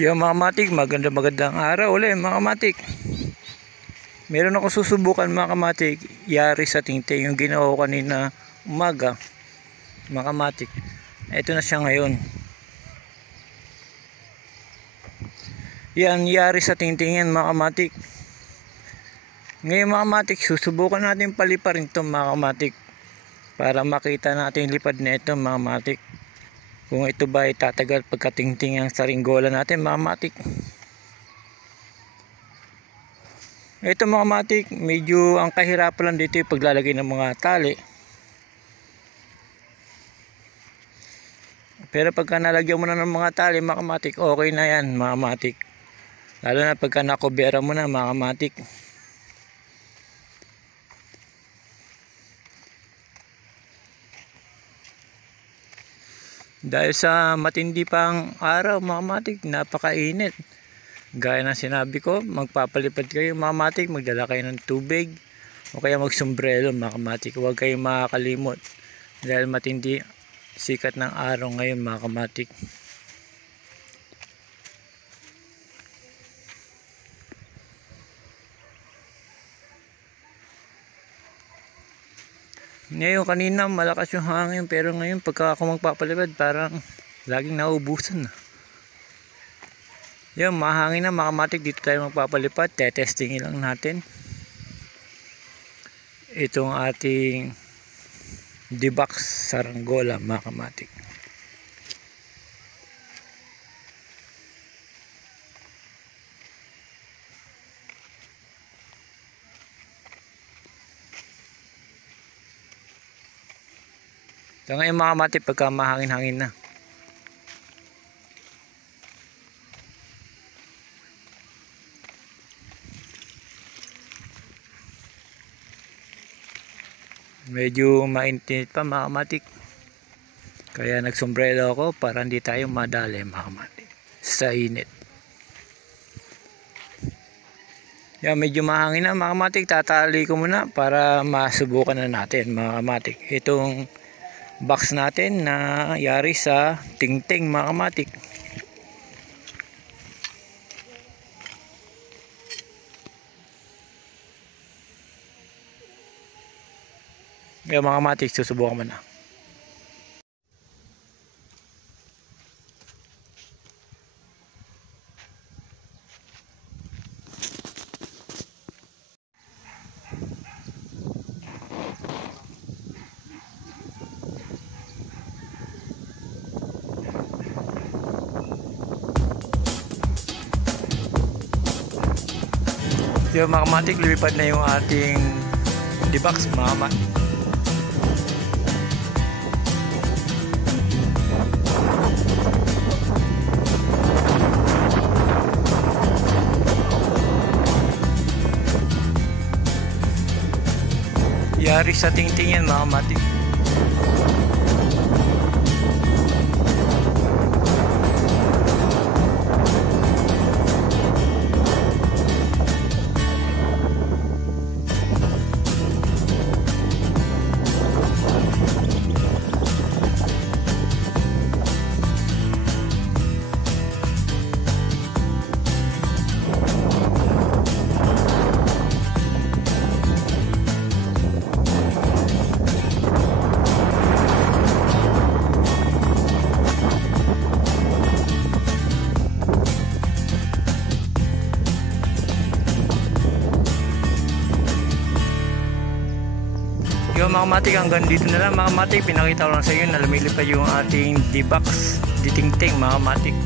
Yung mga matik, magandang araw ulit mga kamatik. Meron ako susubukan mga kamatik, yari sa tingting yung ginawa ko kanina umaga mga kamatik. Ito na siya ngayon. Yan, yari sa tingting yan mga kamatik. Ngayon mga kamatik, susubukan natin paliparin ito mga kamatik para makita natin lipad na ito mga kamatik. Kung ito ba ay tatagal pagkatingting ang saringgola natin mga kamatik. Ito mga kamatik, medyo ang kahirapan lang dito yung paglalagay ng mga tali. Pero pagka nalagyan mo na ng mga tali mga kamatik, okay na yan mga kamatik. Lalo na pagka nakobera mo na mga kamatik. Dahil sa matindi pang araw mga kamatik, napakainit. Gaya ng sinabi ko, magpapalipad kayo mga kamatik, magdala kayo ng tubig o kaya magsombrero mga kamatik. Huwag kayong makakalimot dahil matindi sikat ng araw ngayon mga kamatik. Ngayon kanina malakas yung hangin, pero ngayon pagka ako magpapalipad parang laging nauubusan na. Yan, mahangin na mga kamatik, dito tayo magpapalipad. Tetestingin lang natin itong ating D-box saranggola mga kamatik. So ngayon mga kamatik, pagka mahangin-hangin na, medyo mainit pa mga kamatik, kaya nagsombrero ako para hindi tayo madali mga kamatik sa init. Yan, medyo mahangin na mga kamatik, tatali ko muna para masubukan na natin mga kamatik itong box natin na yari sa tingting mga kamatik. Yung mga kamatik, susubukan mo na. Yung mga kamatik, lumipad na yung ating D-box mga kamatik. Yari sa tingting yan mga kamatik. Yung mga kamatik, hanggang dito na lang mga kamatik. Pinakita ko lang sa inyo na lumilipad yung ating D-box, D-tingting mga kamatik.